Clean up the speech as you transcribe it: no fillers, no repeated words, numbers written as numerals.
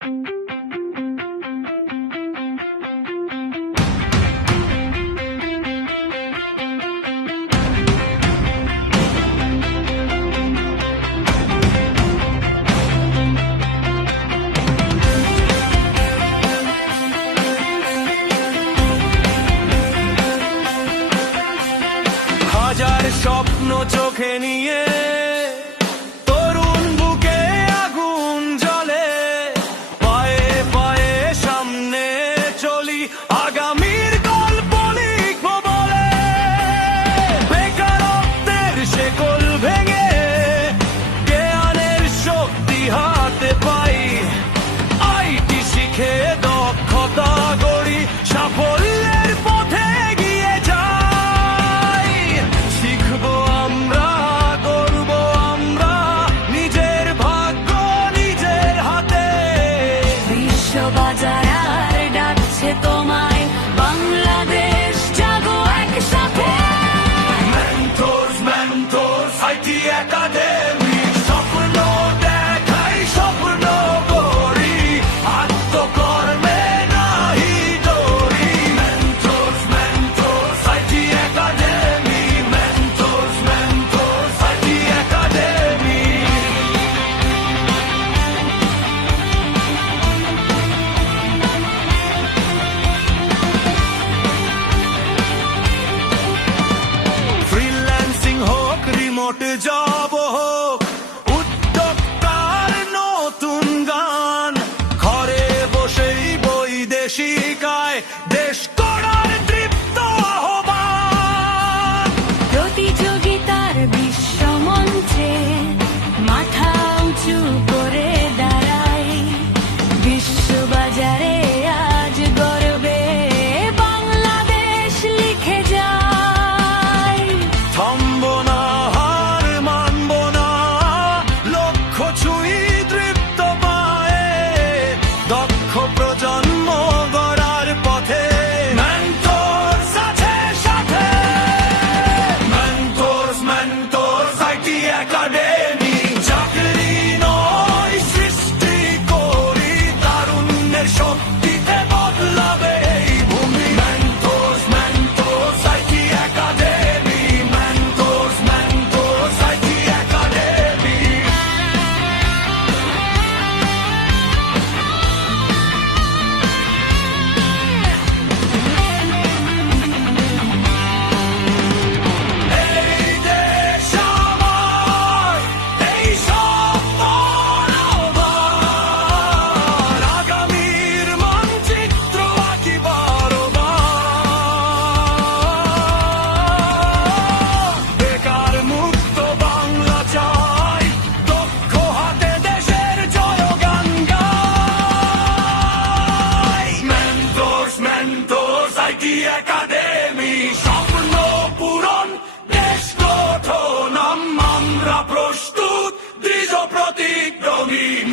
হাজার স্বপ্ন চোখে নিয়ে তরুণ বুকে আগুন জ্বলে, পায়ে পায়ে সামনে চলি, আগামীর গল্প লিখবো বলে। বেকারত্বের শেকল ভেঙে জ্ঞানের শক্তি হাতে পাই, আইটি শিখে দক্ষতা গড়ি, সাফল্যের পথে এগিয়ে যাই। শিখবো আমরা, গড়বো আমরা নিজের ভাগ্য নিজের হাতে। বিশ্ববাজার আর ডাকছে তোমায়, বাংলাদেশ জাগো একসাথে। মেন্টরস মেন্টরস আইটি একাডেমি, স্বপ্ন দেখাই স্বপ্ন গড়ি, আত্মকর্মে নাহি ডরি। Mentors mentors IT academy, mentors mentors IT academy. Freelancing হোক, রিমোট জব হোক, উদ্যোক্তার নতুন গান, ঘরে বসেই বৈদেশিক আয়, দেশ গড়ার তৃপ্ত আহ্বান। প্রতিযোগিতার বিশ্বমঞ্চে মাথা উঁচু করে দাঁড়াই, বিশ্ববাজারে আজ গর্বে বাংলাদেশ লিখে যায়। থামবো না, হার মানবো না, লক্ষ্য ছুঁই তৃপ্ত পায়ে, দক্ষ প্রজন্ম গড়ার পথে। মেন্টরস আছে সাথে, মেন্টরস মেন্টরস আইটি একাডেমি। চাকরি নয় সৃষ্টি করি, তারুণ্যের শক্তিতে বদলাবে এই ভূমি। Mentors mentors IT academy, mentors mentors IT academy. এই দেশ আমার, এই স্বপ্ন আমার, আগামীর মানচিত্র আঁকি বারবার। বেকার মুক্ত বাংলা চাই, দক্ষ হাতে দেশের জয়গান গাই। মেন্টরস মেন্টরস আইটি একাডেমি, স্বপ্ন পূরণ, দেশ গঠন, আমরা প্রস্তুত, দৃঢ় প্রতিজ্ঞাহীন।